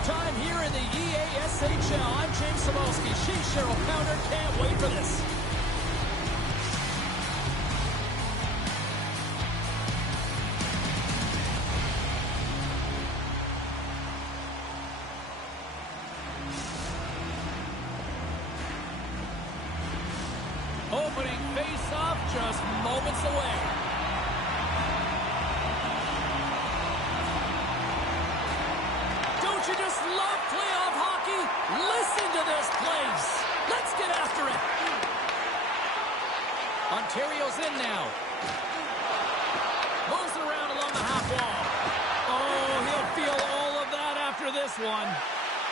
halftime here in the EASHL. I'm James Cebulski. She's Cheryl Pounder. Can't wait for this. Opening face-off just moments away. Don't you just love playoff hockey? Listen to this place. Let's get after it. Ontario's in now. Moves it around along the half wall. Oh, he'll feel all of that after this one.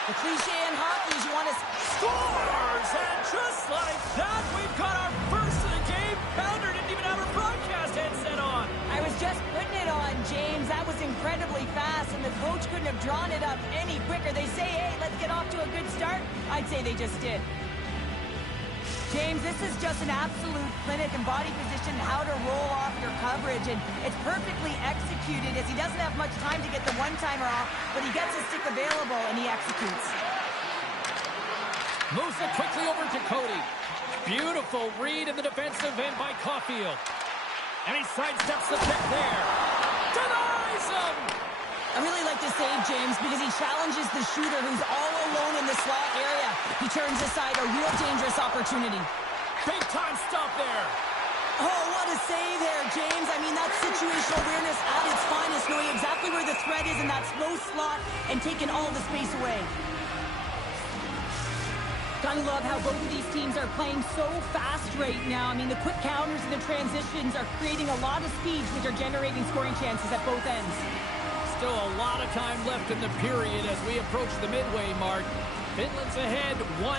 The cliche in hockey is you want to Scores! And just like that, we've got our first of the game. Pounder didn't even have her broadcast headset on. I was just putting it on, James. That was incredibly fast, and the coach couldn't have drawn it up any quicker. They say, hey, let's get off to a good start. I'd say they just did. James, this is just an absolute clinic in body position, how to roll off your coverage, and it's perfectly executed as he doesn't have much time to get the one-timer off, but he gets his stick available, and he executes. Moves it quickly over to Cody. Beautiful read in the defensive end by Caulfield. And he sidesteps the pick there. Denies him! I really like to save James because he challenges the shooter who's all alone in the slot area. He turns aside a real dangerous opportunity. Big time stop there. Oh, what a save there, James. I mean, that's situational awareness at its finest, knowing exactly where the threat is in that slow slot and taking all the space away. Gotta love how both of these teams are playing so fast right now. I mean, the quick counters and the transitions are creating a lot of speeds, which are generating scoring chances at both ends. Still a lot of time left in the period as we approach the midway mark. Finland's ahead 1-0.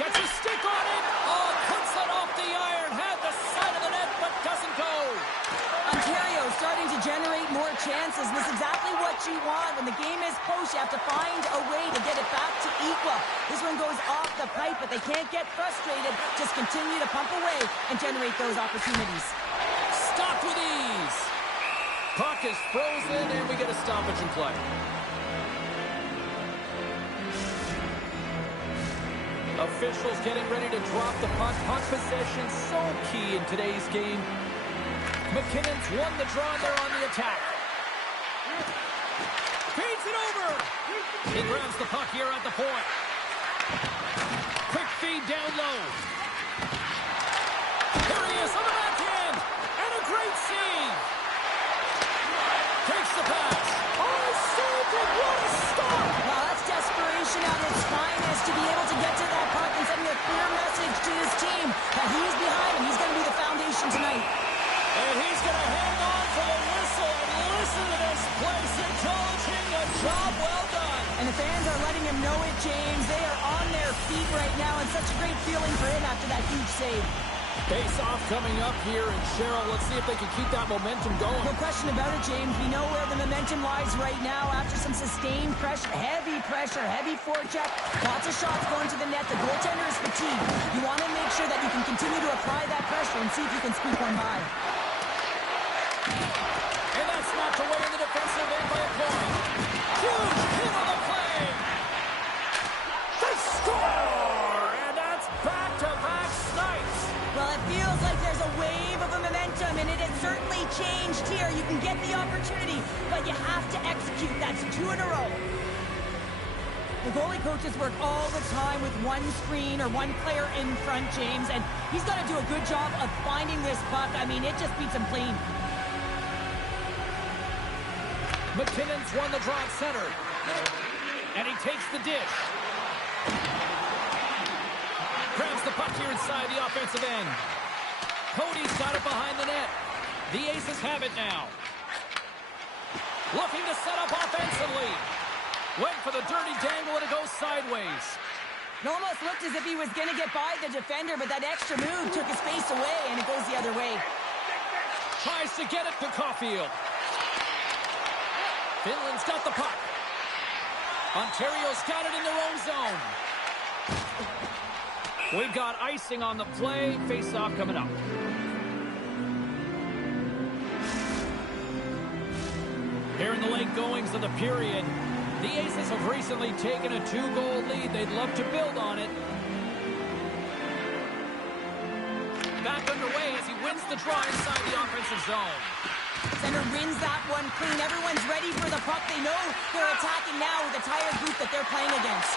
Gets a stick on it. Oh, puts it off the iron. Had the side of the net, but doesn't go. Ontario starting to generate more chances. This is exactly what you want. When the game is close, you have to find a way to get it back to equal. This one goes off the pipe, but they can't get frustrated. Just continue to pump away and generate those opportunities. Stopped with ease. Puck is frozen, and we get a stoppage in play. Officials getting ready to drop the puck. Puck possession so key in today's game. McKinnon's won the draw there on the attack. Feeds it over. He grabs the puck here at the point. Quick feed down low. Here he is on the backhand. And a great save. Takes the pass. Oh, saved it. What a stop. Wow, that's desperation at its finest to be able to get to that puck and sending a clear message to his team that he's behind him. He's going to be the foundation tonight. And he's going to hang on for the whistle and listen to this place acknowledging a job well done. And the fans are letting him know it, James. They are on their feet right now, and such a great feeling for him after that huge save. Face-off coming up here, and Cheryl, let's see if they can keep that momentum going. No question about it, James. We know where the momentum lies right now after some sustained pressure, heavy forecheck, lots of shots going to the net. The goaltender is fatigued. You want to make sure that you can continue to apply that pressure and see if you can squeak one by. And that's knocked away in the defensive end by a point. Huge hit on the play. They score! And that's back-to-back snipes. Well, it feels like there's a wave of a momentum, and it has certainly changed here. You can get the opportunity, but you have to execute. That's 2 in a row. The goalie coaches work all the time with one screen or one player in front, James, and he's got to do a good job of finding this puck. I mean, it just beats him clean. McKinnon's won the draw at center. And he takes the dish. Grabs the puck here inside the offensive end. Cody's got it behind the net. The Aces have it now. Looking to set up offensively. Went for the dirty dangle and it goes sideways. It almost looked as if he was going to get by the defender, but that extra move took his face away, and it goes the other way. Tries to get it to Caulfield. Finland's got the puck. Ontario's got it in their own zone. We've got icing on the play. Face-off coming up. Here in the late goings of the period, the Aces have recently taken a 2-goal lead. They'd love to build on it. Back underway as he wins the draw inside the offensive zone. Center wins that one clean. Everyone's ready for the puck. They know they're attacking now with the tired group that they're playing against.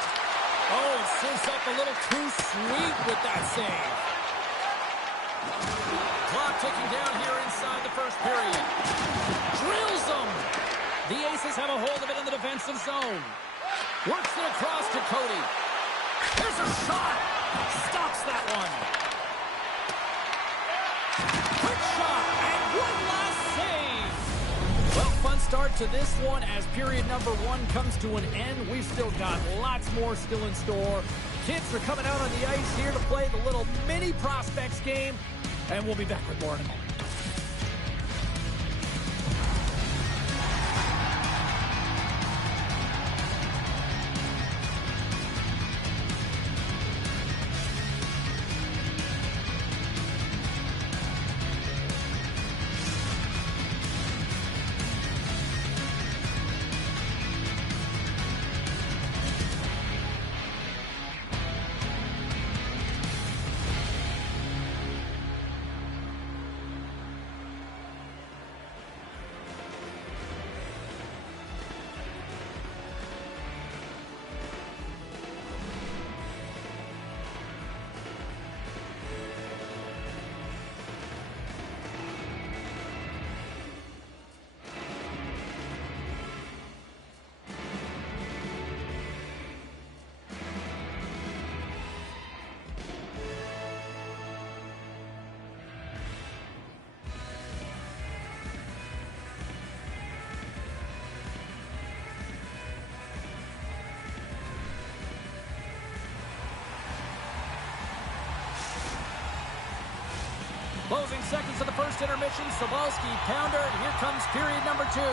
Oh, it sits up a little too sweet with that save. Clock ticking down here inside the first period. Drills them. The Aces have a hold of it in the defensive zone. Works it across to Cody. Here's a shot. Stops that one. Quick shot. And one last save. Well, fun start to this one as period number 1 comes to an end. We've still got lots more still in store. Kids are coming out on the ice here to play the little mini prospects game. And we'll be back with more in a moment. Closing seconds of the first intermission. Sabalski, pounder, and here comes period number 2.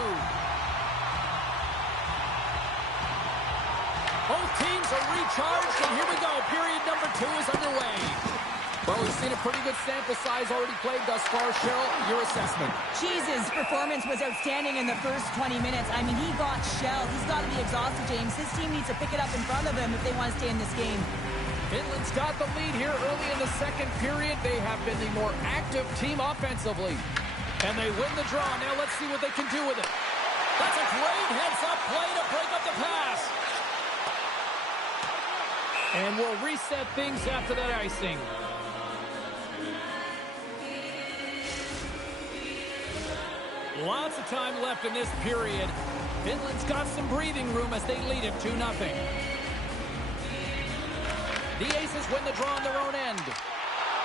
Both teams are recharged, and here we go. Period number 2 is underway. Well, we've seen a pretty good sample size already played thus far. Cheryl, your assessment. Cheese's performance was outstanding in the first 20 minutes. I mean, he got shelled. He's got to be exhausted, James. His team needs to pick it up in front of him if they want to stay in this game. Finland's got the lead here early in the second period. They have been the more active team offensively. And they win the draw. Now let's see what they can do with it. That's a great heads-up play to break up the pass. And we'll reset things after that icing. Lots of time left in this period. Finland's got some breathing room as they lead it 2-0. The Aces win the draw on their own end.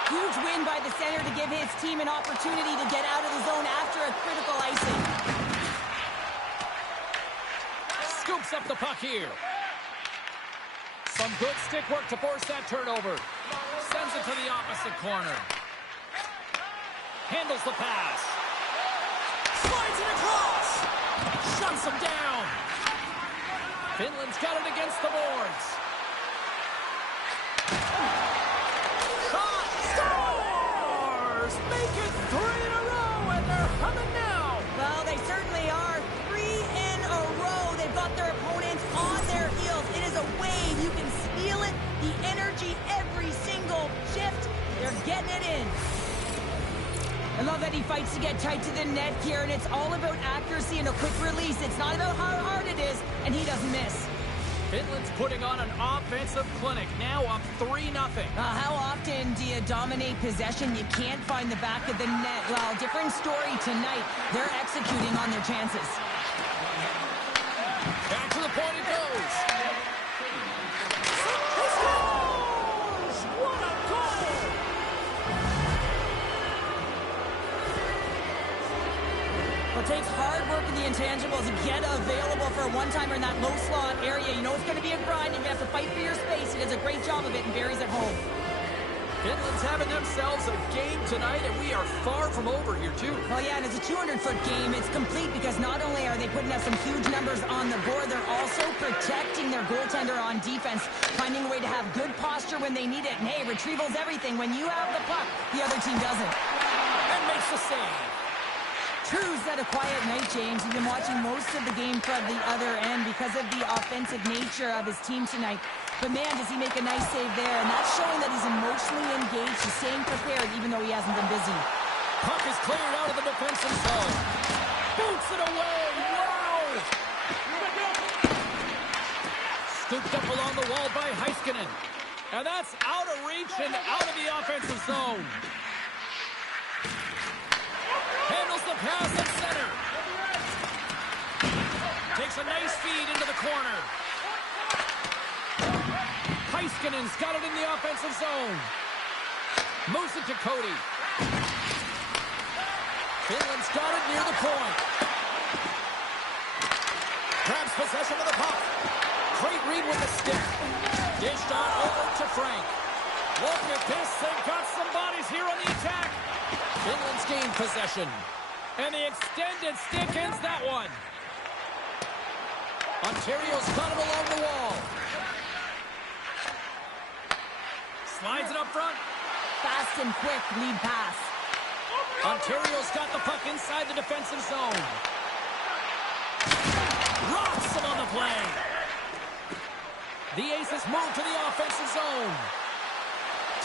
Huge win by the center to give his team an opportunity to get out of the zone after a critical icing. Scoops up the puck here. Some good stick work to force that turnover. Sends it to the opposite corner. Handles the pass. Slides it across. Shuts him down. Finland's got it against the boards. Shot! Scores! Make it 3 in a row, and they're humming now. Well, they certainly are. 3 in a row. They've got their opponents on their heels. It is a wave. You can feel it. The energy every single shift. They're getting it in. I love that he fights to get tight to the net here, and it's all about accuracy and a quick release. It's not about how hard it is, and he doesn't miss. Finland's putting on an offensive clinic, now up 3-0. How often do you dominate possession? You can't find the back of the net. Well, different story tonight. They're executing on their chances. Back to the point it goes. He scores! What a goal! It takes hard work in the intangibles to get available for a one-timer in that low slot area. You know it's going to be a grind. You're going to have to fight for your space. He does a great job of it, and Barry's at home. Finland's having themselves a game tonight, and we are far from over here, too. Well, yeah, and it's a 200-foot game. It's complete because not only are they putting up some huge numbers on the board, they're also protecting their goaltender on defense, finding a way to have good posture when they need it. And, hey, retrieval's everything. When you have the puck, the other team doesn't. And makes the save. True's had a quiet night, James. He's been watching most of the game from the other end because of the offensive nature of his team tonight. But man, does he make a nice save there. And that's showing that he's emotionally engaged. He's staying prepared even though he hasn't been busy. Puck is cleared out of the defensive zone. Boots it away. Wow! Scooped up along the wall by Heiskanen. And that's out of reach and out of the offensive zone. Handles the pass at center. Takes a nice feed into the corner. Heiskanen's got it in the offensive zone. Moves it to Cody. Finland's got it near the point. Grabs possession of the puck. Great read with the stick. Dished on over to Frank. Look at this. They've got some bodies here on the attack. Finland's gained possession. And the extended stick ends that one. Ontario's got it along the wall. Slides it up front. Fast and quick lead pass. Ontario's got the puck inside the defensive zone. Rocks him on the play. The Aces move to the offensive zone.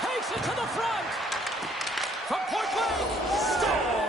Takes it to the front. From point blank. Score!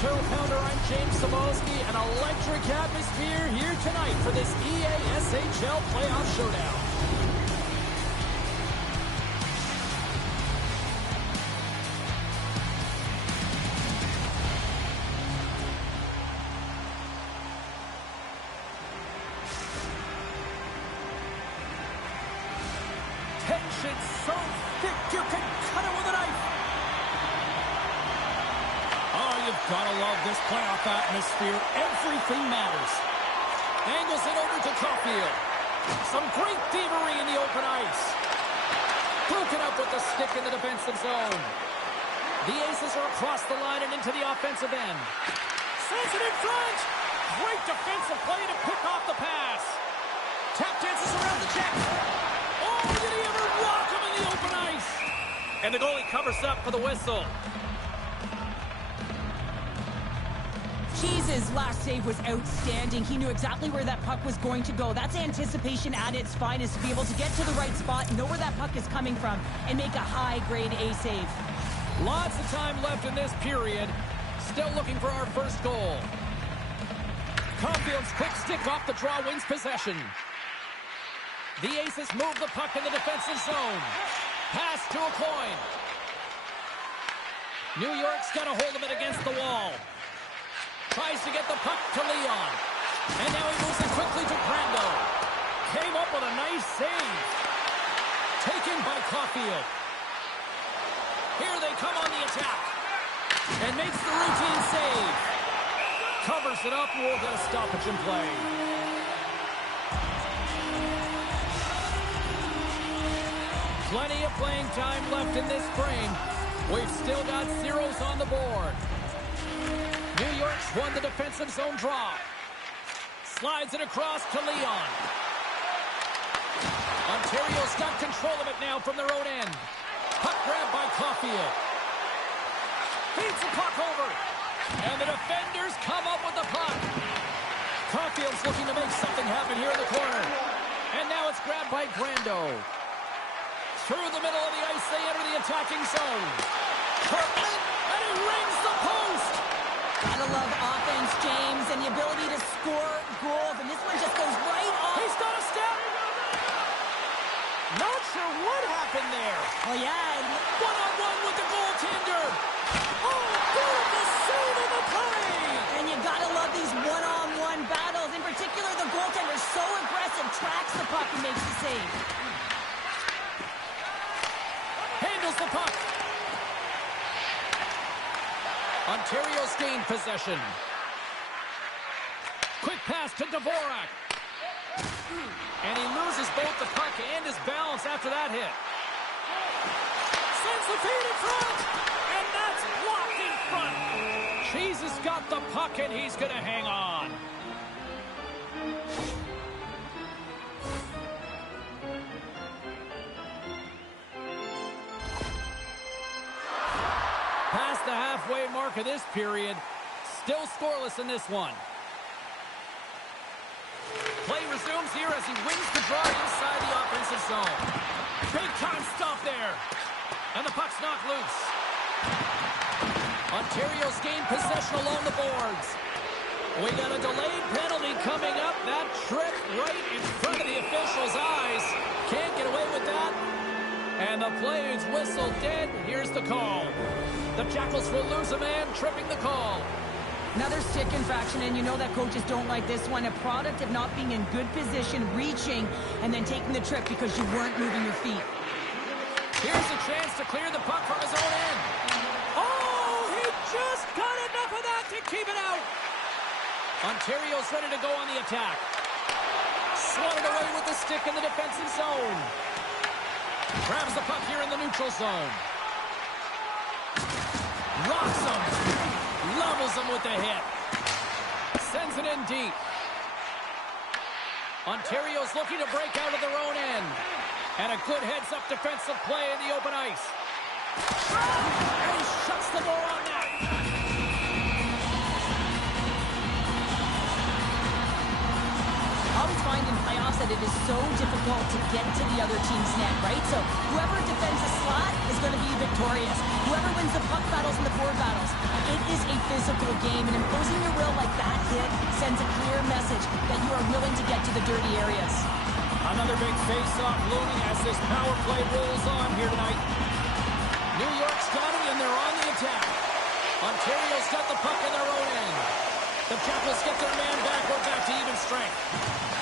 NHL Pounder, I'm James Cebulski. An electric atmosphere here tonight for this EASHL playoff showdown. Tension so thick you can cut it with a knife. Oh, you've got to love this playoff atmosphere. Everything matters. Angles it over to Caulfield. Some great thievery in the open ice. Broken up with the stick in the defensive zone. The Aces are across the line and into the offensive end. Sends it in front. Great defensive play to pick off the pass. Tap dances around the check. Oh, did he ever rock him in the open ice? And the goalie covers up for the whistle. Cheese's last save was outstanding. He knew exactly where that puck was going to go. That's anticipation at its finest, to be able to get to the right spot, know where that puck is coming from, and make a high-grade A save. Lots of time left in this period. Still looking for our first goal. Caulfield's quick stick off the draw wins possession. The Aces move the puck in the defensive zone. Pass to a coin. New York's got a hold of it against the wall. Tries to get the puck to Leon. And now he moves it quickly to Brando. Came up with a nice save. Taken by Caulfield. Here they come on the attack. And makes the routine save. Covers it up, and we'll get a stoppage in play. Plenty of playing time left in this frame. We've still got zeros on the board. New York's won the defensive zone draw. Slides it across to Leon. Ontario's got control of it now from their own end. Puck grabbed by Caulfield. Feeds the puck over. And the defenders come up with the puck. Caulfield's looking to make something happen here in the corner. And now it's grabbed by Brando. Through the middle of the ice, they enter the attacking zone. Kirkland, and he rings the post. Gotta love offense, James, and the ability to score goals. And this one just goes right off. He's got a step. Not sure what happened there. Oh, yeah. One-on-one with the goaltender. Oh, beautiful save of the play. And you gotta love these one-on-one battles. In particular, the goaltender so aggressive, tracks the puck and makes the save. Handles the puck. Ontario's gained possession. Quick pass to Dvorak. And he loses both the puck and his balance after that hit. Sends the feed in front. And that's blocked in front. Cheese has got the puck and he's going to hang on. Past the halfway mark of this period. Still scoreless in this one. Play resumes here as he wins the draw inside the offensive zone. Big time stop there. And the puck's knocked loose. Ontario's gained possession along the boards. We got a delayed penalty coming up. That trip right in front of the official's eyes. Can't get away with that. And the play is whistled dead. Here's the call. The Jackals will lose a man, tripping the call. Another stick infraction, and you know that coaches don't like this one. A product of not being in good position, reaching, and then taking the trip because you weren't moving your feet. Here's a chance to clear the puck from his own end. Oh, he just got enough of that to keep it out. Ontario's ready to go on the attack. Swatted away with the stick in the defensive zone. Grabs the puck here in the neutral zone. Rocks him. Levels him with the hit. Sends it in deep. Ontario's looking to break out of their own end. And a good heads-up defensive play in the open ice. And he shuts the door on that. Always find in playoffs that it is so difficult to get to the other team's net, right? So whoever defends a slot is going to be victorious. Whoever wins the puck battles and the forward battles. It is a physical game, and imposing your will like that hit sends a clear message that you are willing to get to the dirty areas. Another big face-off looming as this power play rolls on here tonight. New York's got it, and they're on the attack. Ontario's got the puck in their own end. The Jackals get their man back. We're back to even strength.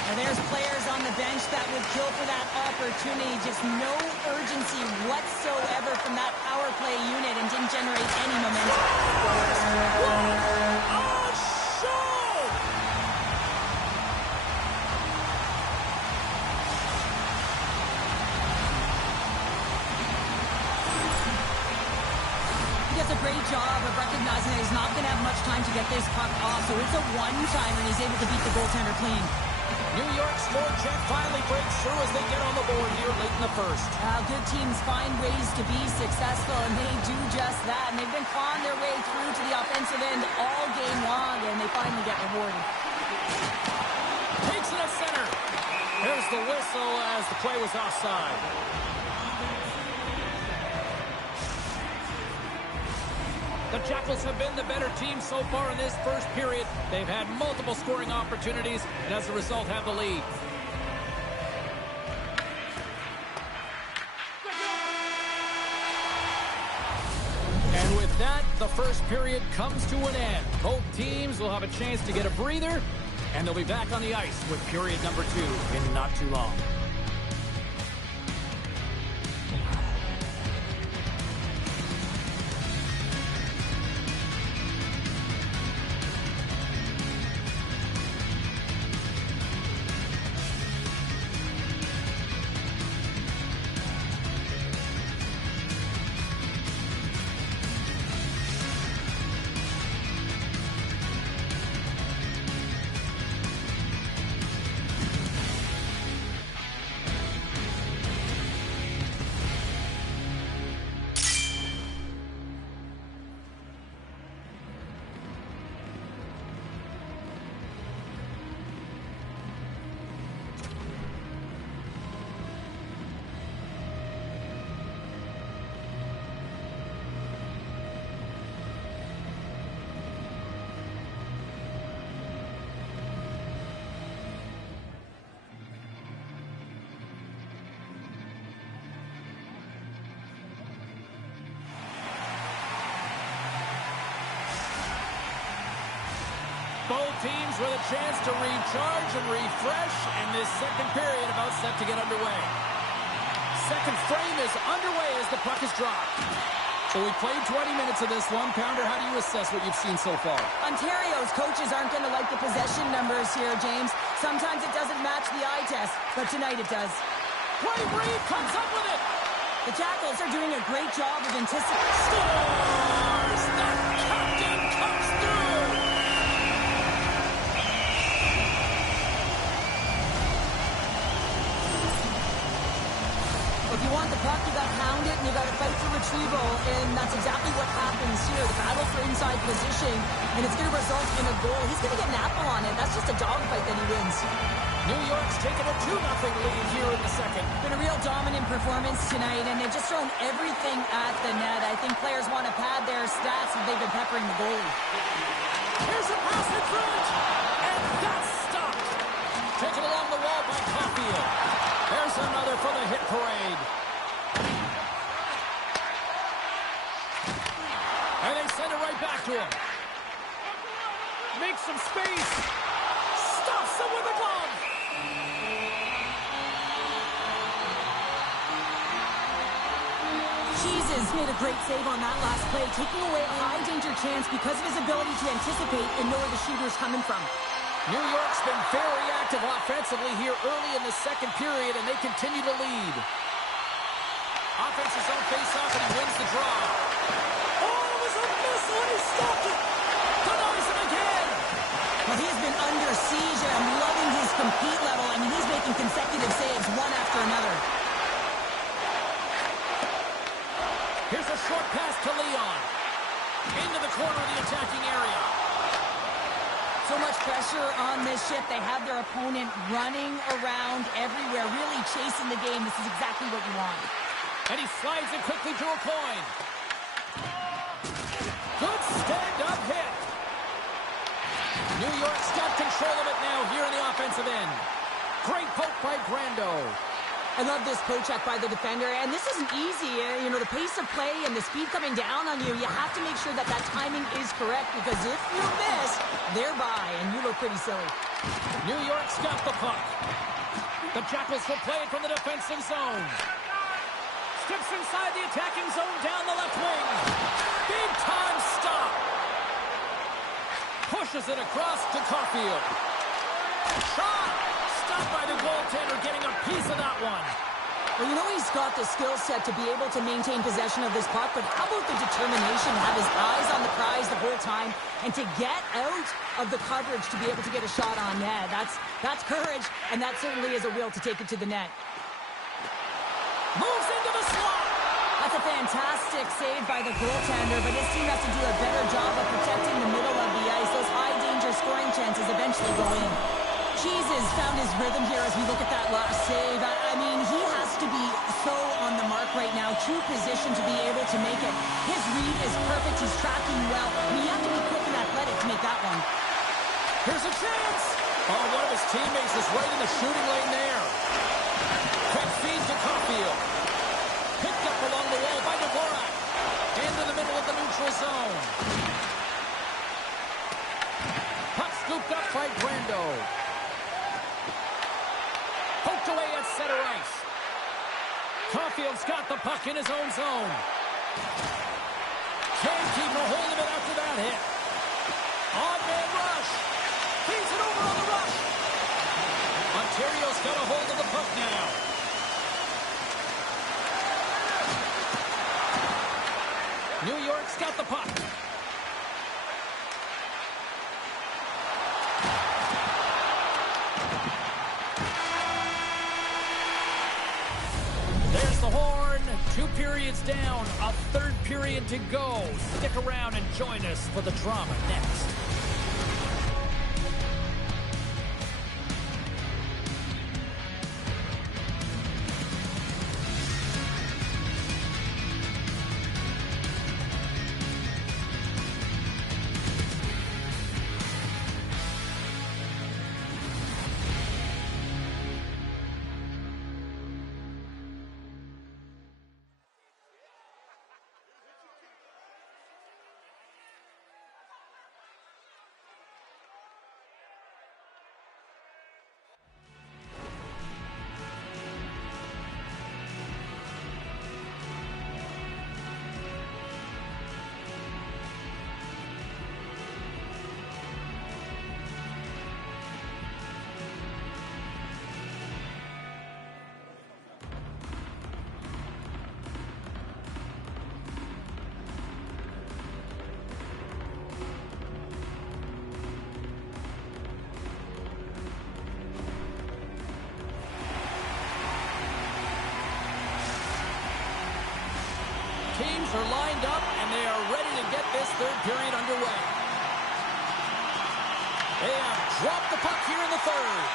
And there's players on the bench that would kill for that opportunity. Just no urgency whatsoever from that power play unit and didn't generate any momentum. Oh, show! He does a great job of recognizing that he's not going to have much time to get this puck off, so it's a one-timer, and he's able to beat the goaltender clean. New York's forecheck finally breaks through as they get on the board here late in the first. Good teams find ways to be successful, and they do just that. And they've been clawing their way through to the offensive end all game long, and they finally get rewarded. Takes it at center. There's the whistle as the play was offside. The Jackals have been the better team so far in this first period. They've had multiple scoring opportunities, and as a result have the lead. And with that, the first period comes to an end. Both teams will have a chance to get a breather, and they'll be back on the ice with period number 2 in not too long. Both teams with a chance to recharge and refresh, and this second period about set to get underway. Second frame is underway as the puck is dropped. So we played 20 minutes of this one. Pounder, how do you assess what you've seen so far? Ontario's coaches aren't going to like the possession numbers here, James. Sometimes it doesn't match the eye test, but tonight it does. Great read, comes up with it. The Jackals are doing a great job of anticipating. Scores! The captain comes through! If you want the puck, you got to pound it, and you got to fight for retrieval, and that's exactly what happens here. The battle for inside position, and it's going to result in a goal. He's going to get an apple on it. That's just a dogfight that he wins. New York's taken a 2-0 lead here in the second. Been a real dominant performance tonight, and they've just thrown everything at the net. I think players want to pad their stats, and they've been peppering the goalie. Here's a pass in front, and that's stopped. Taken along the wall by Caulfield. There's another for the hit parade. And they send it right back to him. Makes some space. Stops him with a glove. Jesus made a great save on that last play, taking away a high-danger chance because of his ability to anticipate and know where the shooter's coming from. New York's been very active offensively here early in the second period, and they continue to lead. Offense is on face-off, and he wins the draw. Oh, it was a missile, and he stopped it. Denies him again. Well, he's been under siege, and I'm loving his compete level. I mean, he's making consecutive saves one after another. Here's a short pass to Leon. Into the corner of the attacking area. So much pressure on this shift. They have their opponent running around everywhere, really chasing the game. This is exactly what you want. And he slides it quickly to a coin. Good stand-up hit. New York's got control of it now here in the offensive end. Great poke by Brando. I love this poke check by the defender, and this isn't easy. You know, the pace of play and the speed coming down on you, you have to make sure that that timing is correct, because if you miss, they're by, and you look pretty silly. New York's got the puck. The Jackals will play it from the defensive zone. Steps inside the attacking zone down the left wing. Big time stop. Pushes it across to Caulfield. Shot! Stopped by the goaltender, getting a piece of that one. Well, you know he's got the skill set to be able to maintain possession of this puck, but how about the determination to have his eyes on the prize the whole time and to get out of the coverage to be able to get a shot on net? That's courage, and that certainly is a will to take it to the net. Moves into the slot. That's a fantastic save by the goaltender, but his team has to do a better job of protecting the middle of the ice. Those high-danger scoring chances eventually go in. Jesus found his rhythm here as we look at that last save. I mean, he has to be so on the mark right now, true position to be able to make it. His read is perfect. He's tracking well. I mean, you have to be quick and athletic to make that one. Here's a chance. Oh, one of his teammates is right in the shooting lane there. Quick feed to Caulfield. Picked up along the wall by Dvorak. Into the middle of the neutral zone. Puck scooped up by Brando. Poked away at center ice. Caulfield's got the puck in his own zone. Can't keep a hold of it after that hit. On-man rush. Feeds it over on the rush. Ontario's got a hold of the puck now. New York's got the puck. There's the horn. 2 periods down. A third period to go. Stick around and join us for the drama next. Teams are lined up, and they are ready to get this third period underway. They have dropped the puck here in the third.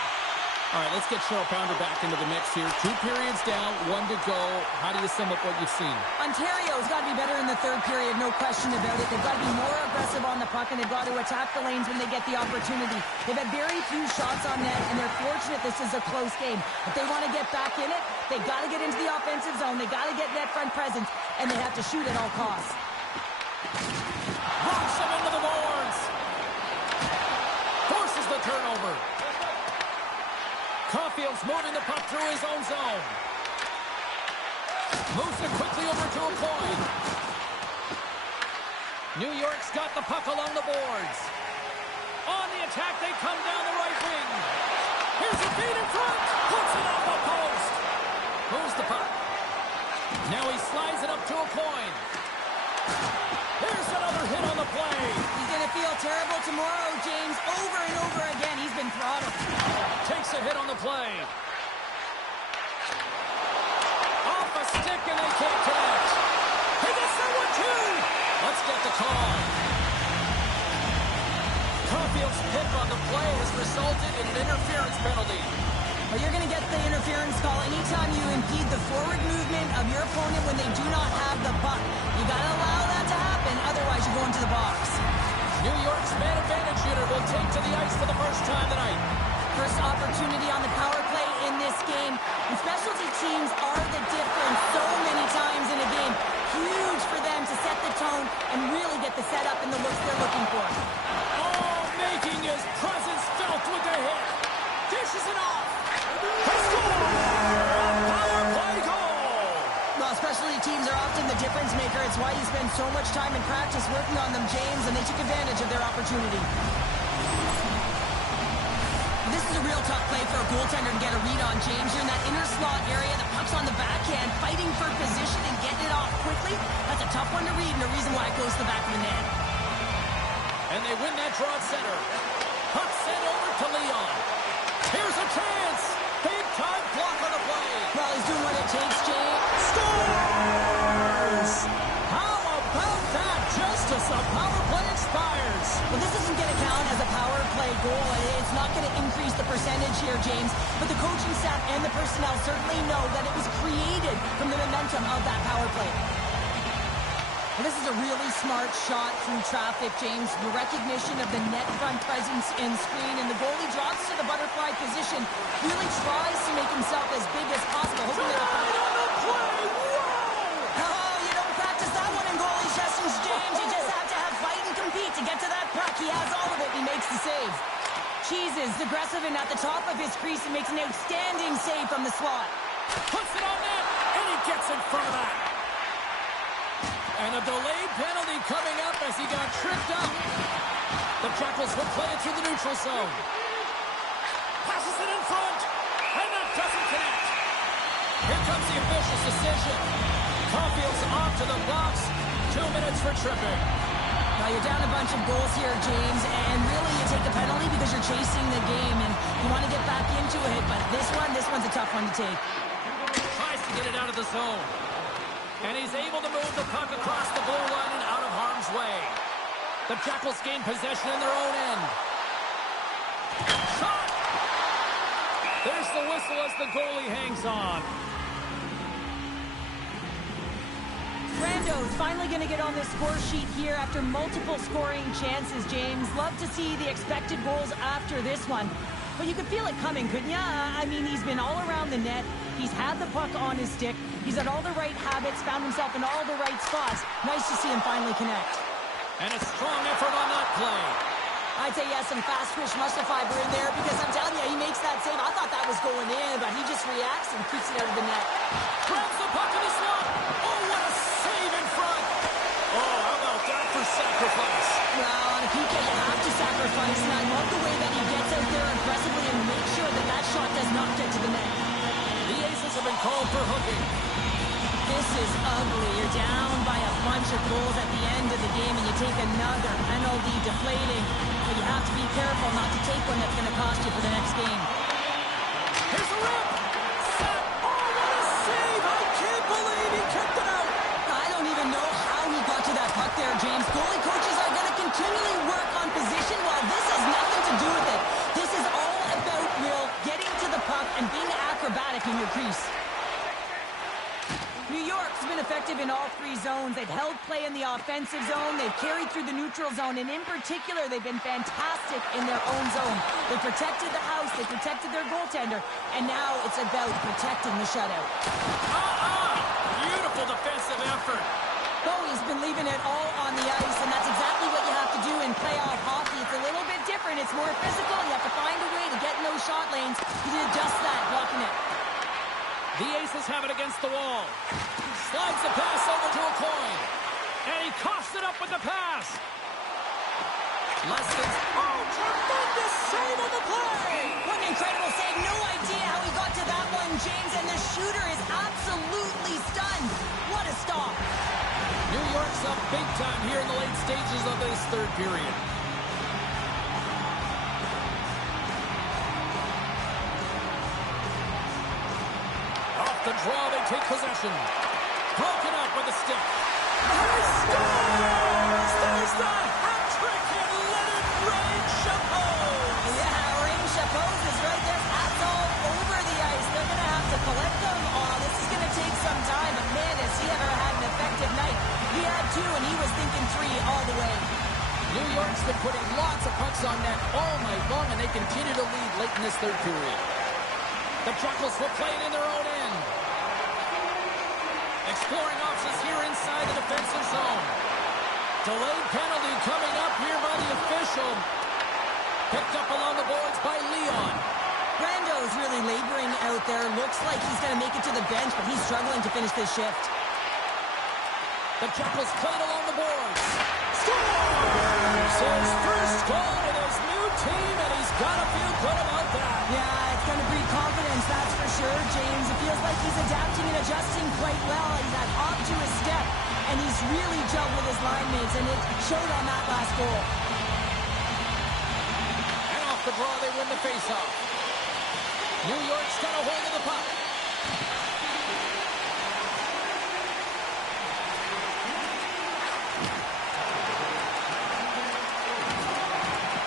All right, let's get Cheryl Pounder back into the mix here. 2 periods down, 1 to go. How do you sum up what you've seen? Ontario's got to be better in the third period, no question about it. They've got to be more aggressive on the puck, and they've got to attack the lanes when they get the opportunity. They've had very few shots on net, and they're fortunate this is a close game. If they want to get back in it, they've got to get into the offensive zone. They've got to get net front presence, and they have to shoot at all costs. Rocks him into the boards. Forces the turnover. Caulfield's moving the puck through his own zone. Moves it quickly over to a point. New York's got the puck along the boards. On the attack, they come down the right wing. Here's a feed in front. Puts it off the post. Moves the puck. Now he slides it up to a point. Here's another hit on the play. He's going to feel terrible tomorrow, James. Over and over again, he's been throttled. Takes a hit on the play. Off a stick, and they can't catch. He gets that one, too. Let's get the call. Caulfield's hit on the play has resulted in an interference penalty. Well, you're going to get the interference call anytime you impede the forward movement of your opponent when they do not have the puck. You got to allow that to happen, otherwise you go into the box. New York's man advantage unit will take to the ice for the first time tonight. First opportunity on the power play in this game. And specialty teams are the difference so many times in a game. Huge for them to set the tone and really get the setup and the looks they're looking for. Oh, making his presence felt with the hit. Dishes it off. He scores! Power play goal! Well, specialty teams are often the difference maker. It's why you spend so much time in practice working on them, James, and they took advantage of their opportunity. This is a real tough play for a goaltender to get a read on, James. You're in that inner slot area. The puck's on the backhand, fighting for position and getting it off quickly. That's a tough one to read, and the reason why it goes to the back of the net. And they win that draw at center. Puck sent over to Leon. Here's a chance. Big time block on the play. Well, he's doing what it takes, James. Scores! How about that? Just as the power play expires. Well, this isn't going to count as a power play goal. It's not going to increase the percentage here, James. But the coaching staff and the personnel certainly know that it was created from the momentum of that power play. And this is a really smart shot through traffic, James. The recognition of the net front presence and screen, and the goalie drops to the butterfly position, really tries to make himself as big as possible. Hoping that on the play! Whoa! Oh, you don't practice that one in goalie sessions, James. You just have to have fight and compete to get to that puck. He has all of it. He makes the save. Cheeses, aggressive and at the top of his crease, and makes an outstanding save from the slot. Puts it on net, and he gets in front of that. And a delayed penalty coming up as he got tripped up. The Jackals will play it through the neutral zone. Passes it in front, and that doesn't connect. Here comes the official's decision. Caulfield's off to the box. 2 minutes for tripping. Now you're down a bunch of goals here, James, and really you take the penalty because you're chasing the game and you want to get back into it, but this one's a tough one to take. Tries to get it out of the zone. And he's able to move the puck across the blue line and out of harm's way. The Jackals gain possession in their own end. Shot! There's the whistle as the goalie hangs on. Brando's finally going to get on this score sheet here after multiple scoring chances, James. Love to see the expected goals after this one. But you could feel it coming, couldn't you? I mean, he's been all around the net. He's had the puck on his stick. He's had all the right habits, found himself in all the right spots. Nice to see him finally connect. And a strong effort on that play. I'd say he has some fast twitch muscle fiber in there because I'm telling you, he makes that save. I thought that was going in, but he just reacts and keeps it out of the net. Grabs the puck in the slot. Oh, what a save in front. Oh, how about that for sacrifice? Well, on a PK, you have to sacrifice, and I love the way that he gets out there aggressively and makes sure that that shot does not get to the net. The Aces have been called for hooking. This is ugly. You're down by a bunch of goals at the end of the game, and you take another penalty, deflating. But you have to be careful not to take one that's going to cost you for the next game. Here's a rip. Set. Oh, what a save. I can't believe he kept it out. I don't even know how he got to that puck there, James. Goalie coaches are going to continually work on position while this has nothing to do with it. This is all about Will getting to the puck and being acrobatic in your crease. New York's been effective in all three zones. They've held play in the offensive zone. They've carried through the neutral zone. And in particular, they've been fantastic in their own zone. They protected the house. They protected their goaltender. And now it's about protecting the shutout. Beautiful defensive effort. Bowie's been leaving it all on the ice, and that's exactly what you have to do in playoff hockey. It's a little bit different. It's more physical. You have to find a way to get in those shot lanes. He did just that, blocking it. The Aces have it against the wall. Slides the pass over to a coin. And he coughs it up with the pass. Lessons. Oh, tremendous save on the play. What an incredible save. No idea how he got to that one, James. And the shooter is absolutely stunned. What a stop. New York's up big time here in the late stages of this third period. The draw, they take possession. Broken up with a stick. And he scores! There's the hat trick, and let it rain champagne! He's been putting lots of pucks on net all night long, and they continue to lead late in this third period. The Jackals will play it in their own end. Exploring options here inside the defensive zone. Delayed penalty coming up here by the official. Picked up along the boards by Leon. Brando's really laboring out there. Looks like he's going to make it to the bench, but he's struggling to finish this shift. The Jackals played along the boards. Scores! His first goal with his new team, and he's got to feel good about that. Yeah, it's going to breed confidence, that's for sure, James. It feels like he's adapting and adjusting quite well. He's had off to his step, and he's really gelled with his line mates, and it showed on that last goal. And off the draw, they win the faceoff. New York's got a hold of the puck.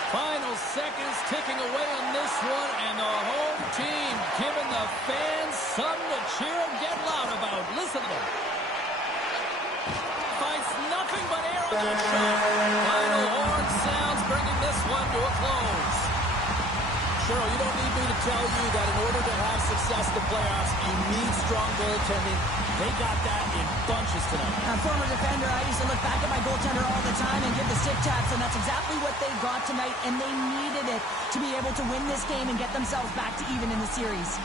Final seconds ticking away on this one, and the home team giving the fans something to cheer and get loud about. Listen to them. Finds nothing but air on that shot. Final horn sounds, bringing this one to a close. Cheryl, you don't need me to tell you that in order to have success in the playoffs, you need strong goaltending. They got that in bunches tonight. A former defender, I used to look back at my goaltender all the time and give the stick taps, and that's exactly what they got tonight, and they needed it to be able to win this game and get themselves back to even in the series.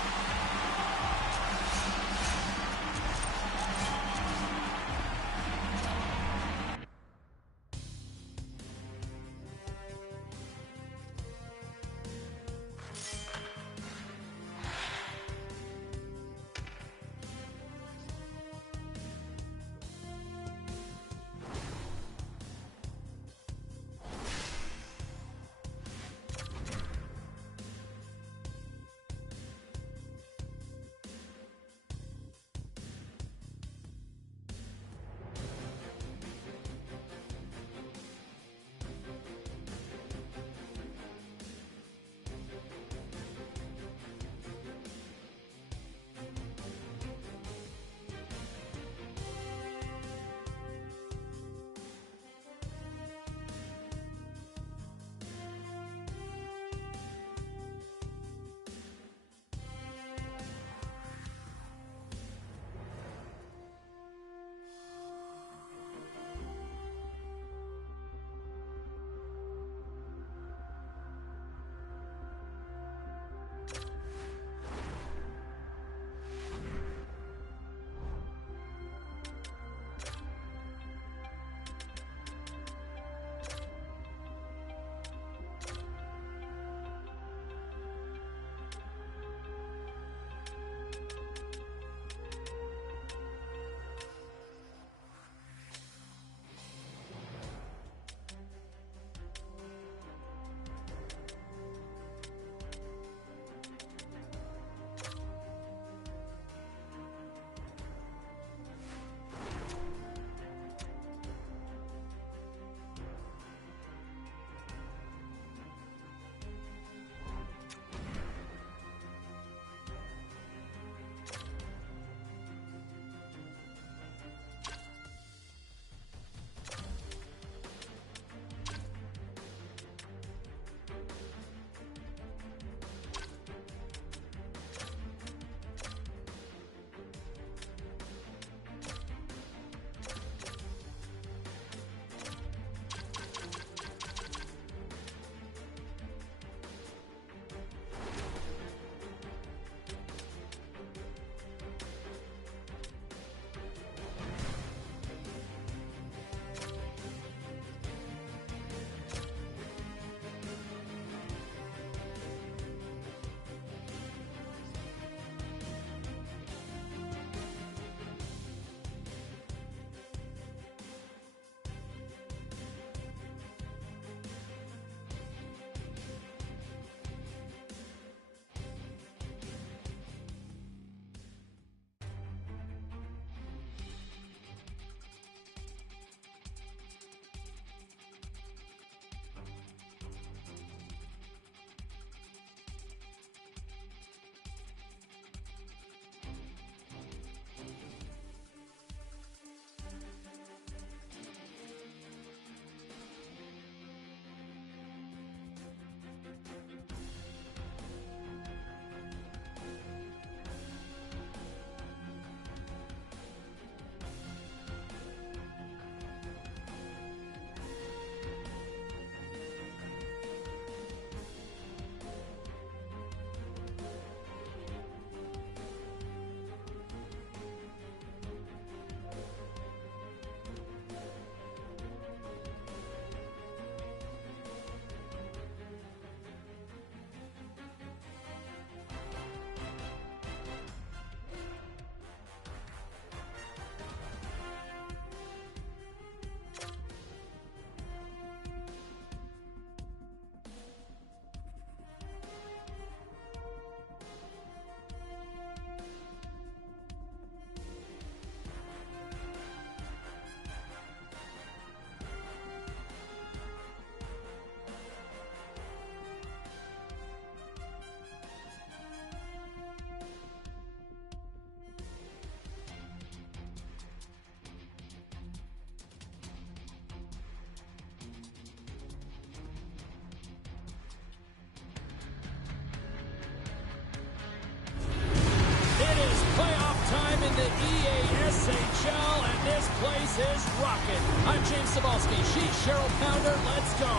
Playoff time in the EASHL, and this place is rocking. I'm James Cebulski. She's Cheryl Pounder. Let's go.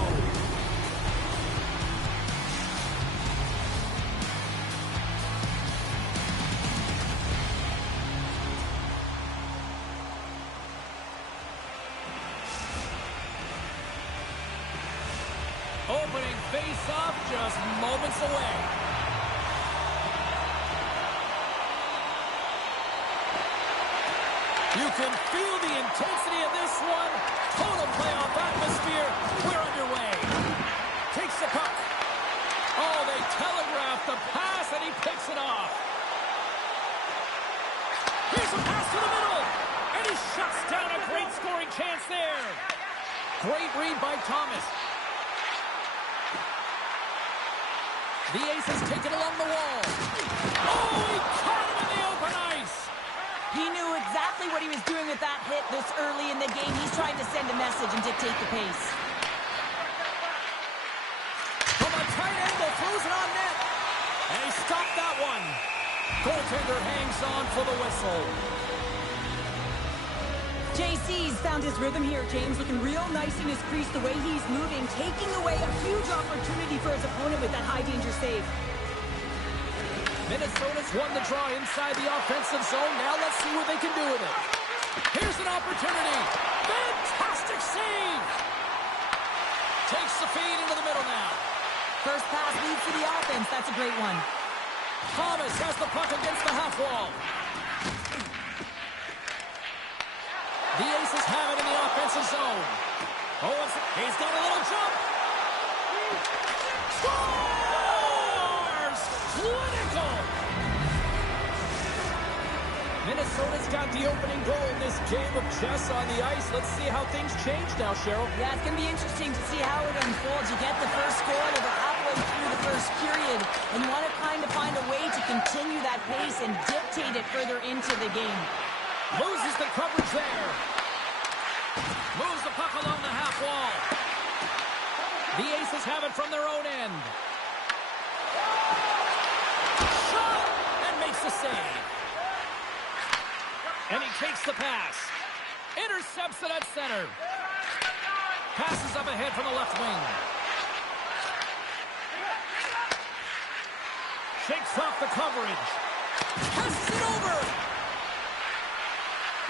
Opening face-off just moments away. You can feel the intensity of this one. Total playoff atmosphere. We're underway. Takes the puck. Oh, they telegraph the pass, and he picks it off. Here's a pass to the middle. And he shuts down a great scoring chance there. Great read by Thomas. The Aces take it along the wall. Oh, he caught him in the open ice. He knew exactly what he was doing with that hit this early in the game. He's trying to send a message and dictate the pace. From a tight angle, throws it on net. And he stopped that one. Goaltender hangs on for the whistle. JC's found his rhythm here, James. Looking real nice in his crease, the way he's moving, taking away a huge opportunity for his opponent with that high-danger save. Minnesota's won the draw inside the offensive zone. Now let's see what they can do with it. Here's an opportunity. Fantastic save. Takes the feed into the middle now. First pass leads to the offense. That's a great one. Thomas has the puck against the half wall. The Aces have it in the offensive zone. Oh, he's got a little jump. Scores! Clinical! Minnesota's got the opening goal in this game of chess on the ice. Let's see how things change now, Cheryl. Yeah, it's going to be interesting to see how it unfolds. You get the first goal over halfway through the first period, and you want to kind of find a way to continue that pace and dictate it further into the game. Loses the coverage there. Moves the puck along the half wall. The Aces have it from their own end. Shot! And makes the save. And he takes the pass. Intercepts it at center. Passes up ahead from the left wing. Shakes off the coverage. Passes it over.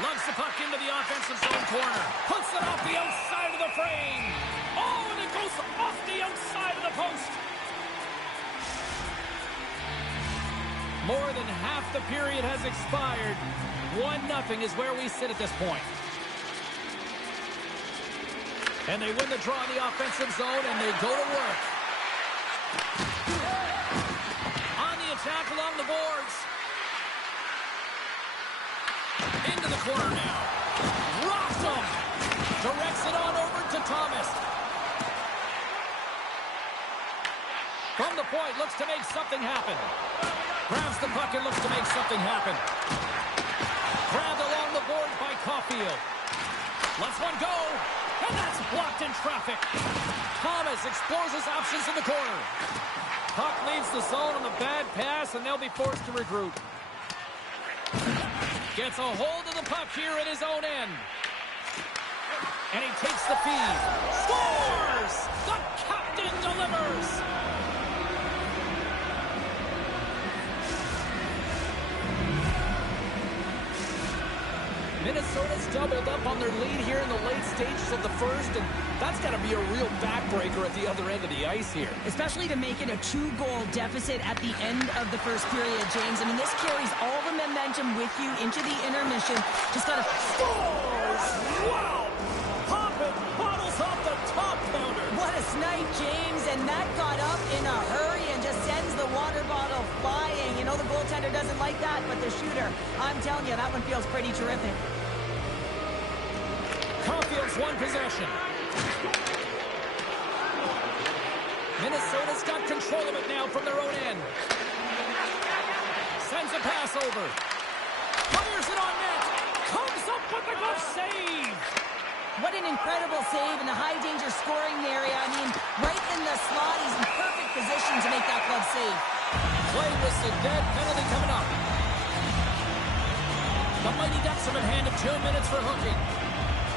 Lugs the puck into the offensive zone corner. Puts it off the outside of the frame. Oh, and it goes off the outside of the post. More than half the period has expired. 1-0 is where we sit at this point. And they win the draw in the offensive zone, and they go to work. On the attack along the boards. Into the corner now. Rocks him. Directs it on over to Thomas. From the point, looks to make something happen. Grabs the puck and looks to make something happen. Grabbed along the boards by Caulfield. Lets one go. And that's blocked in traffic. Thomas explores his options in the corner. Puck leaves the zone on the bad pass, and they'll be forced to regroup. Gets a hold of the puck here at his own end. And he takes the feed. Scores! The captain delivers! Minnesota's doubled up on their lead here in the late stages of the first, and that's got to be a real backbreaker at the other end of the ice here. Especially to make it a 2-goal deficit at the end of the first period, James. I mean, this carries all the momentum with you into the intermission. Just got to... Scores! Wow! Popping bottles off the top counter. What a snipe, James, and that got up in a hurry and just sends the water bottle flying. You know the goaltender doesn't like that, but the shooter, I'm telling you, that one feels pretty terrific. Caulfield's won possession. Minnesota's got control of it now from their own end. Sends a pass over. Fires it on net. Comes up with the glove save. What an incredible save in the high-danger scoring area. I mean, right in the slot. He's in perfect position to make that glove save. Play whistle dead. Penalty coming up. The Mighty Ducks have been handed 2 minutes for hooking.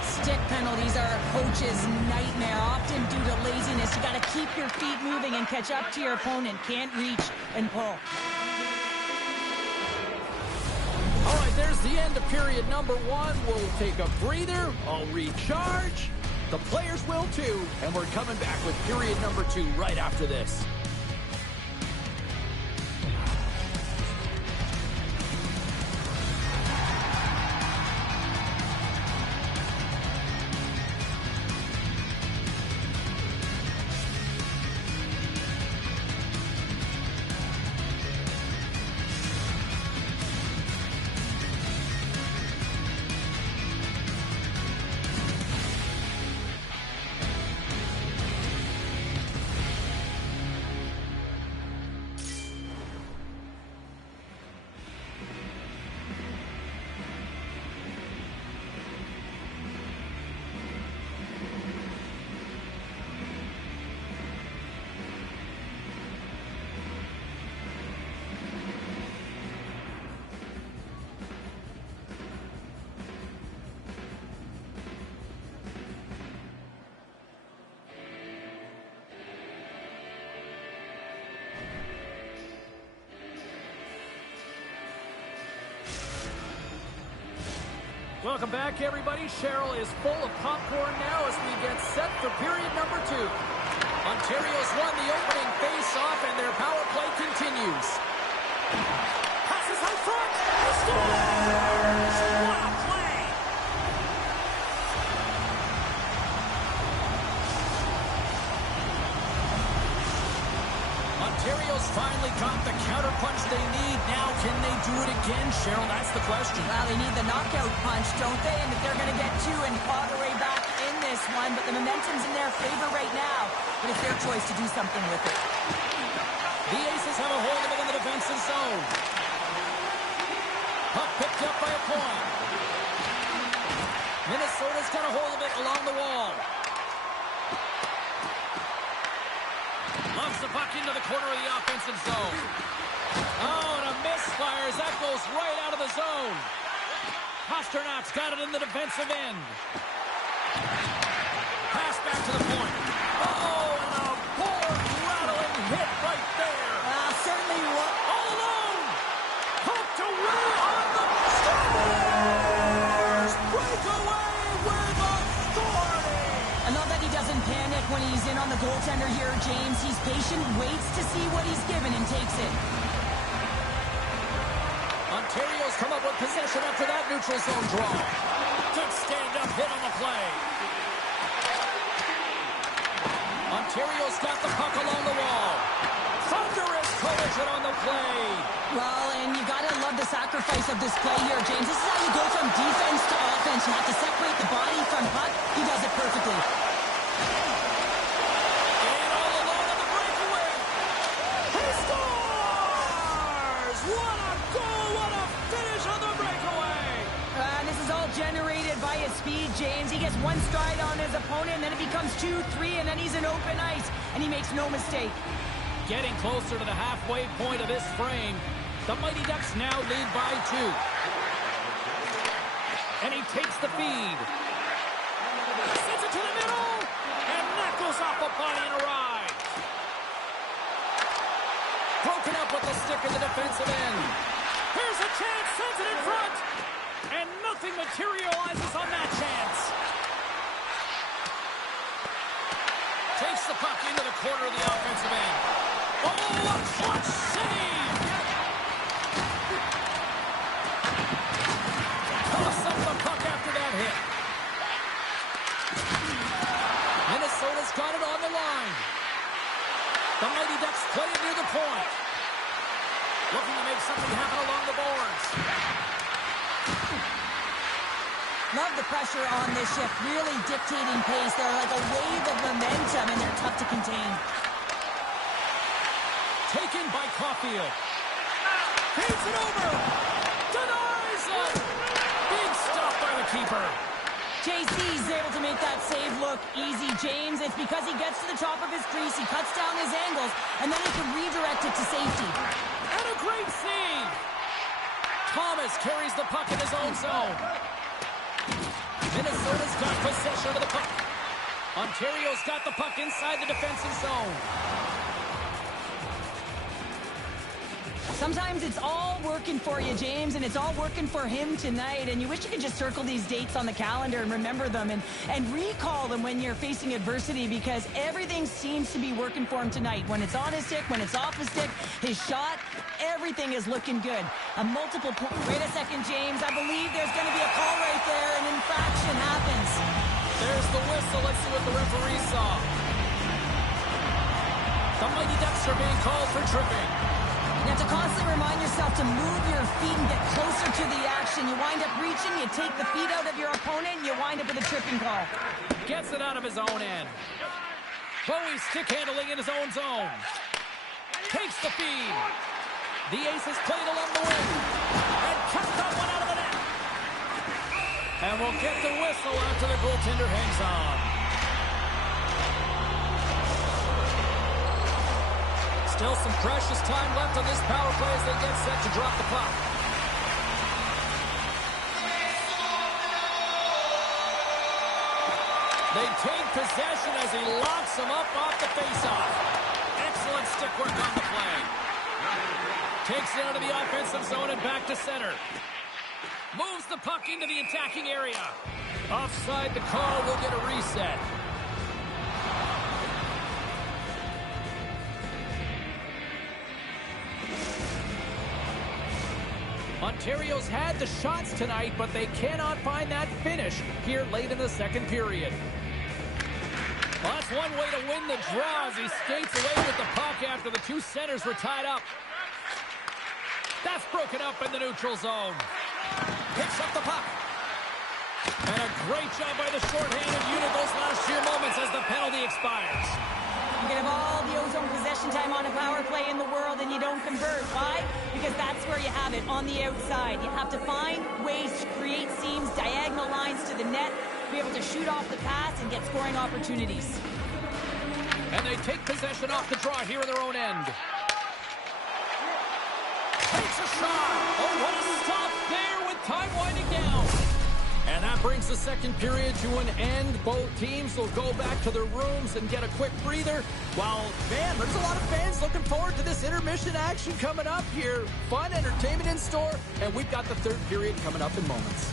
Stick penalties are a coach's nightmare, often due to laziness. You got to keep your feet moving and catch up to your opponent. Can't reach and pull. All right, there's the end of period number 1. We'll take a breather. I'll recharge. The players will too. And we're coming back with period number 2 right after this. Welcome back, everybody. Cheryl is full of popcorn now as we get set for period number 2. Ontario's won the opening face-off, and their power play continues. Passes out front. He scores! What a play! Ontario's finally got the counter-punch they need. Now, can they do it again, Cheryl? That's the question. Well, they need the knockout punch, don't they? And if they're going to get 2 and claw their way back in this one, but the momentum's in their favor right now. But it's their choice to do something with it. The Aces have a hold of it in the defensive zone. Puck picked up by a point. Minnesota's got a hold of it along the wall. Loves the puck into the corner of the offensive zone. Oh, and a misfires. That goes right out of the zone. Pasternak's got it in the defensive end. Pass back to the point. Oh, and a board-rattling hit right there. Certainly All alone. Poked away on the stars. Breakaway with authority. I love that he doesn't panic when he's in on the goaltender here, James. He's patient, waits to see what he's given, and takes it. Ontario's come up with possession after that neutral zone draw. Good stand-up hit on the play. Ontario's got the puck along the wall. Thunderous collision on the play. Well, and you gotta love the sacrifice of this play here, James. This is how you go from defense to offense. You have to separate the body from puck. He does it perfectly. And all alone on the breakaway. He scores! What a goal! What a finish on the breakaway! And this is all generated by his speed, James. He gets one stride on his opponent, and then it becomes 2, 3, and then he's in open ice, and he makes no mistake. Getting closer to the halfway point of this frame. The Mighty Ducks now lead by 2. And he takes the feed. Sends it to the middle. And that goes off a body and a ride. Broken up with the stick in the defensive end. Here's a chance. Sends it in front. And nothing materializes on that chance. Takes the puck into the corner of the offensive end. Oh, a clutch save! Toss up the puck after that hit. Minnesota's got it on the line. The Mighty Ducks play it near the point. Looking to make something happen along the boards. Love the pressure on this shift, really dictating pace. They're like a wave of momentum, and they're tough to contain. Taken by Caulfield. Feeds it over. Denies it. Big stop by the keeper. JC's able to make that save look easy, James. It's because he gets to the top of his crease, he cuts down his angles, and then he can redirect it to safety. And a great save. Thomas carries the puck in his own zone. Minnesota's got possession of the puck. Ontario's got the puck inside the defensive zone. Sometimes it's all working for you, James, and it's all working for him tonight. And you wish you could just circle these dates on the calendar and remember them and recall them when you're facing adversity, because everything seems to be working for him tonight. When it's on his stick, when it's off his stick, his shot, everything is looking good. A multiple point. Wait a second, James. I believe there's going to be a call right there. An infraction happens. There's the whistle. Let's see what the referee saw. The Mighty Ducks are being called for tripping. You have to constantly remind yourself to move your feet and get closer to the action. You wind up reaching, you take the feet out of your opponent, and you wind up with a tripping call. Gets it out of his own end. Bowie stick handling in his own zone. Takes the feed. The Aces played along the wing. And cuts that one out of the net. And we'll get the whistle after the goaltender hangs on. Still some precious time left on this power play as they get set to drop the puck. They take possession as he locks him up off the faceoff. Excellent stick work on the play. Takes it out of the offensive zone and back to center. Moves the puck into the attacking area. Offside the call, will get a reset. Ontario's had the shots tonight, but they cannot find that finish here late in the second period. Well, that's one way to win the draw as he skates away with the puck after the two centers were tied up. That's broken up in the neutral zone. Picks up the puck. And a great job by the shorthanded unit those last few moments as the penalty expires. You can have all the ozone possession time on a power play in the world and you don't convert. Why? Because that's where you have it, on the outside. You have to find ways to create seams, diagonal lines to the net, be able to shoot off the pass and get scoring opportunities. And they take possession off the draw here in their own end. Takes a shot. Oh, what a stop there with time winding down. And that brings the second period to an end. Both teams will go back to their rooms and get a quick breather. While, man, there's a lot of fans looking forward to this intermission action coming up here. Fun entertainment in store, and we've got the third period coming up in moments.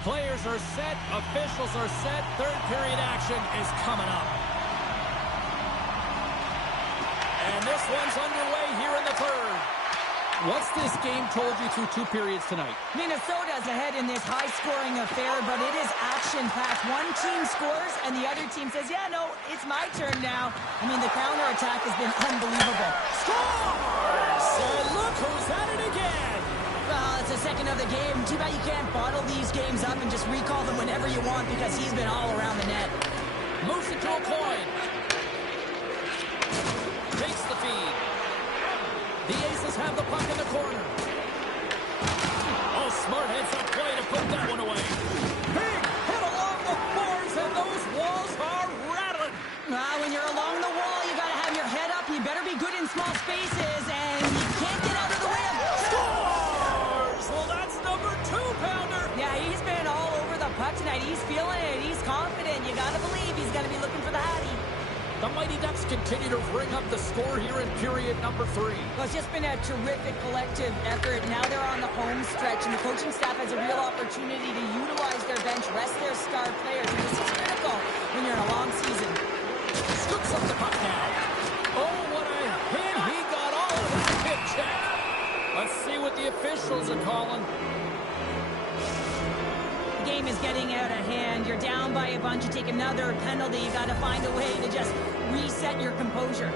Players are set, officials are set, third period action is coming up. And this one's underway here in the third. What's this game told you through two periods tonight? Minnesota's ahead in this high-scoring affair, but it is action-packed. One team scores, and the other team says, yeah, no, it's my turn now. I mean, the counterattack has been unbelievable. Scores! And look who's at it again! Well, it's the second of the game. Too bad you can't bottle these games up and just recall them whenever you want, because he's been all around the net. Moves it to a coin. Takes the feed. The Aces have the puck in the corner. Oh, smart heads-up play to put that one away. Big hit along the boards, and those walls are rattling. When you're along the wall, you got to have your head up. You better be good in small spaces, and you can't get out of the way of... Scores! Well, that's number 2-pounder. Yeah, he's been all over the puck tonight. tonight. He's feeling it. He's confident. You got to believe he's going to be looking for the Hattie. The Mighty Ducks continue to ring up the score here in period number 3. Well, it's just been a terrific collective effort. Now they're on the home stretch, and the coaching staff has a real opportunity to utilize their bench, rest their star players. And this is critical when you're in a long season. Scoops up the puck now. Oh, what a hit. He got all of that hit check. Let's see what the officials are calling. The game is getting out of hand. You're down by a bunch. You take another penalty. You got to find a way to just reset your composure.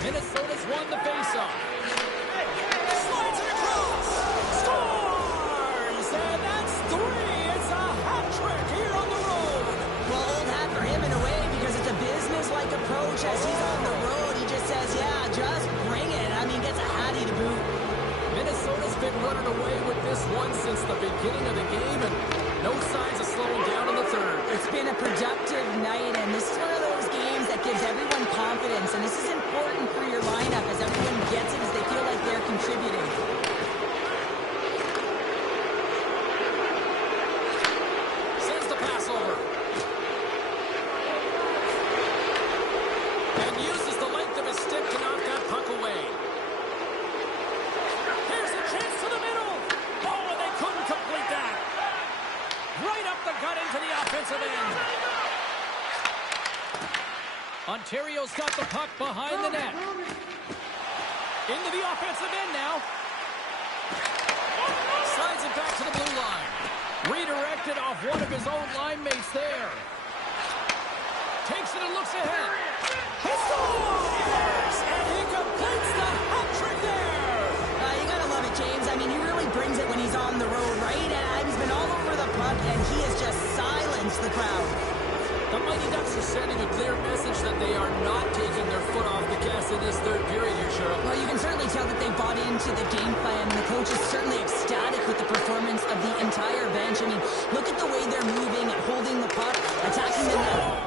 Minnesota's won the faceoff. Slides it across. Scores! And that's 3. It's a hat trick here on the road. Well, old hat for him in a way because it's a business-like approach as he's on the road. He just says, yeah, just bring it. I mean, gets a hattie to boot. Minnesota's been running away with this one since the beginning of the game, and no signs of slowing down in the third. It's been a productive night, and this is one of those games that gives everyone confidence, and this is important for your lineup as everyone gets it as they feel like they're contributing. Sends the pass over. And uses the length of his stick to knock that puck away. Here's a chance to the middle. Oh, and they couldn't complete that. Right up the gut into the offensive end. Ontario's got the puck behind the net. Into the offensive end now. Slides it back to the blue line. Redirected off one of his own line mates there. Takes it and looks ahead. He scores! And he completes the hat trick there. You gotta love it, James. I mean, he really brings it when he's on the road, right? He's been all over the puck, and he has just silenced the crowd. The Mighty Ducks are sending a clear message that they are not taking their foot off the gas in this third period here, Cheryl. Well, you can certainly tell that they bought into the game plan. The coach is certainly ecstatic with the performance of the entire bench. I mean, look at the way they're moving and holding the puck, attacking the net.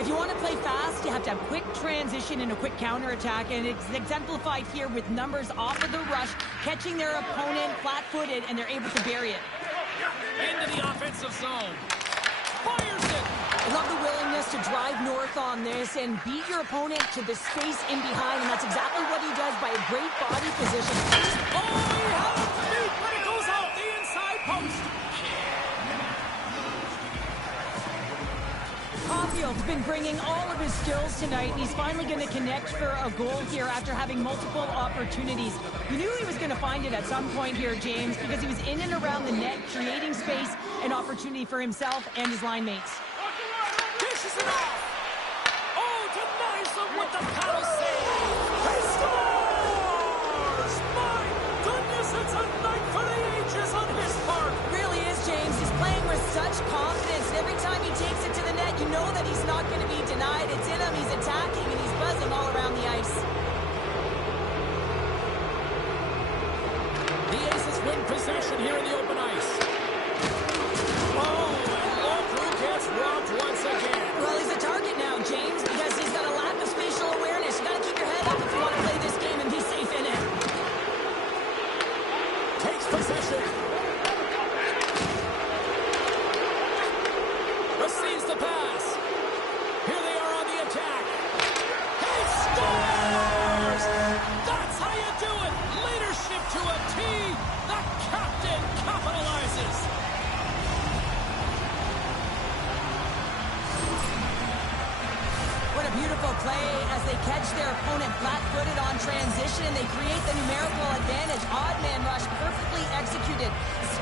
If you want to play fast, you have to have quick transition and a quick counterattack, and it's exemplified here with numbers off of the rush, catching their opponent flat-footed, and they're able to bury it. Into the offensive zone. Fires it. I love the willingness to drive north on this and beat your opponent to the space in behind, and that's exactly what he does by a great body position. Oh, he had a feet, but it goes out the inside post. Caulfield's been bringing all of his skills tonight, and he's finally going to connect for a goal here after having multiple opportunities. You knew he was going to find it at some point here, James, because he was in and around the net, creating space and opportunity for himself and his line mates. Dishes it off. Oh, denies him with the paddle save. He scores! My goodness, it's a night for the ages on his part. It really is, James. He's playing with such confidence, and every time he takes it to the net, you know that he's not going to be denied. It's in him, he's attacking, and he's buzzing all around the ice. The Aces win possession here in the open ice. Oh, and Locke gets robbed once again. Well, he's a target now, James, because he's got a lack of spatial awareness. You got to keep your head up if you want to play this game and be safe in it. Takes possession. Receives the pass. Here they are on the attack. He scores! That's how you do it. Leadership to a T. The captain capitalizes. What a beautiful play as they catch their opponent flat-footed on transition, and they create the numerical advantage. Odd man rush, perfectly executed.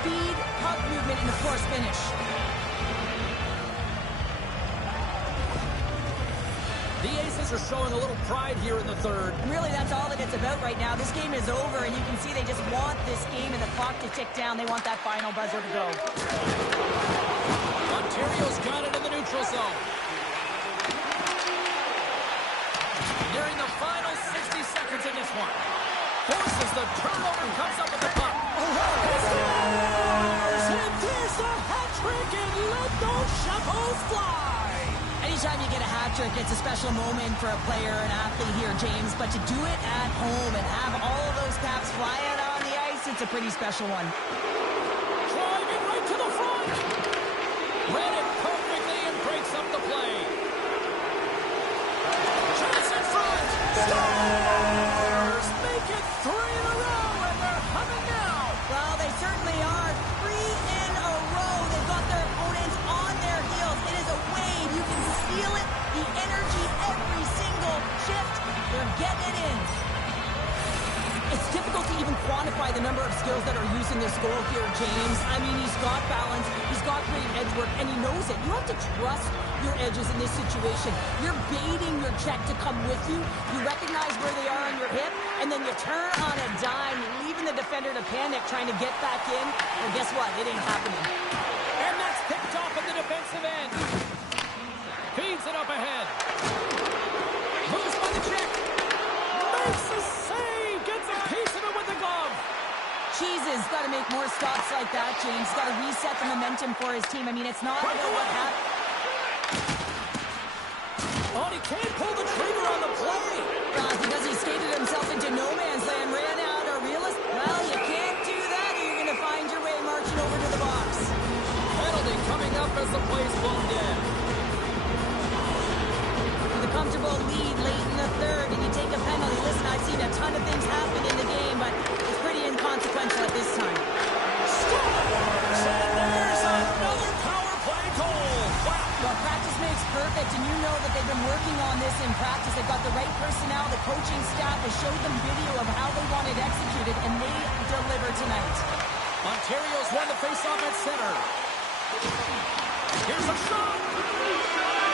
Speed, puck movement, and of course finish. The Aces are showing a little pride here in the third. Really, that's all that it's about right now. This game is over, and you can see they just want this game and the clock to tick down. They want that final buzzer to go. Ontario's got it in the neutral zone. Nearing the final 60 seconds in this one. Forces the turnover, comes up with the puck. And there's a hat trick, and let those chapeaus fly. Anytime you get a hat trick, it's a special moment for a player, an athlete here, James. But to do it at home and have all of those caps flying on the ice, it's a pretty special one. Driving right to the front. Read it perfectly and breaks up the play. Chance in front. Stars make it 3 in a row, and they're humming now. Well, they certainly are. 3 in a row. They've got their opponents on their heels. It is a wave. You can feel it. The energy every single shift. They're getting it in. It's difficult to even quantify the number of skills that are used in this goal here, James. I mean, he's got balance, he's got great edge work, and he knows it. You have to trust your edges in this situation. You're baiting your check to come with you. You recognize where they are on your hip, and then you turn on a dime, leaving the defender to panic, trying to get back in. Well, guess what? It ain't happening. And that's picked off at the defensive end. Feeds it up ahead. Moves by the check. Makes a save. Gets a piece of it with the glove. Jesus, got to make more stops like that, James. Got to reset the momentum for his team. I mean, it's not about what happened. Oh, he can't pull the trigger on the play. Because he skated himself into no man's land, ran out a realist. Well, you can't do that, or you're going to find your way marching over to the box. Penalty coming up as the play's blown dead. With a comfortable lead late in the third, and you take a penalty. Listen, I've seen a ton of things happen in the game, but it's pretty inconsequential at this time. Scores! And there's another power play goal. Wow. Well, practice makes perfect, and you know that they've been working on this in practice. They've got the right personnel. The coaching staff has showed them video of how they want it executed, and they deliver tonight. Ontario's won the faceoff at center. Here's a shot.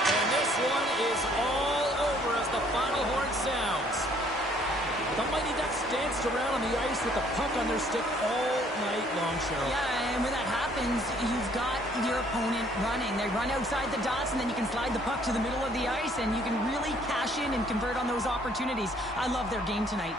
And this one is all over as the final horn sounds. The Mighty Ducks danced around on the ice with the puck on their stick all night long, Cheryl. Yeah, and when that happens, you've got your opponent running. They run outside the dots, and then you can slide the puck to the middle of the ice, and you can really cash in and convert on those opportunities. I love their game tonight.